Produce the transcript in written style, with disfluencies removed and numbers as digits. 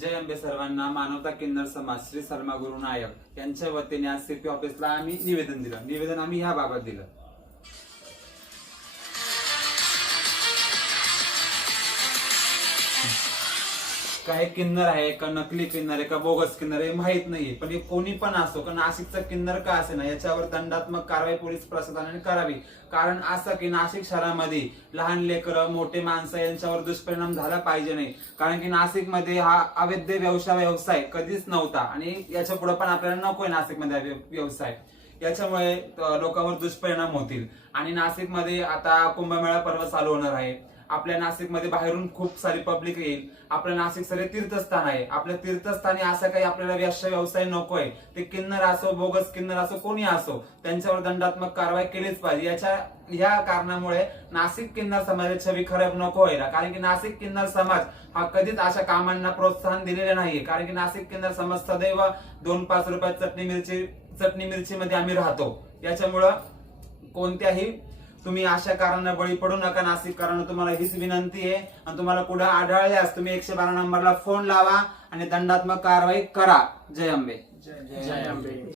जय अंबे सर्वांना. मानवता किन्नर समाज श्री सलमा गुरु नायक यांच्या वतीने आज सीपी ऑफिसला आम्ही निवेदन आम्ही ह्या बाबत दिलं. काय किन्नर आहे का नकली किन्नर आहे का बोगस किन्नर आहे माहित नाही, पण हे कोणी पण असो का नाशिकचा किन्नर का असे ना याच्यावर दंडात्मक कारवाई पोलीस प्रशासनाने करावी. कारण असं की नाशिक शहरामध्ये लहान लेकरं मोठे माणसं यांच्यावर दुष्परिणाम झाला पाहिजे नाही. कारण की नाशिकमध्ये हा अवैध व्यवसाय कधीच नव्हता आणि याच्या पुढे पण आपल्याला नकोय नाशिकमध्ये व्यवसाय. याच्यामुळे लोकांवर दुष्परिणाम होतील. आणि नाशिकमध्ये आता कुंभमेळा पर्व चालू होणार आहे. आपल्या नाशिकमध्ये बाहेरून खूप सारी पब्लिक येईल. आपलं नाशिक सगळे तीर्थस्थान आहे. आपल्या तीर्थस्थानी असं काही आपल्याला व्यवसाय नकोय. ते किन्नर असो बोगस किन्नर असो कोणी असो त्यांच्यावर दंडात्मक कारवाई केलीच पाहिजे. या कारणामुळे नाशिक किन्नर समाजाची छवी खराब नको व्हायला. कारण की नाशिक किन्नर समाज हा कधीच अशा कामांना प्रोत्साहन दिलेले नाहीये. कारण की नाशिक किन्नर समाज सदैव 2-5 रुपयात चटणी मिरची मध्ये आम्ही राहतो. याच्यामुळं कोणत्याही तुम्ही अशा कारणांना बळी पडू नका. नाशिककरांना तुम्हाला हीच विनंती आहे. आणि तुम्हाला कुठे आढळल्यास तुम्ही 112 नंबरला फोन लावा आणि दंडात्मक कारवाई करा. जय अंबे. जय अंबे.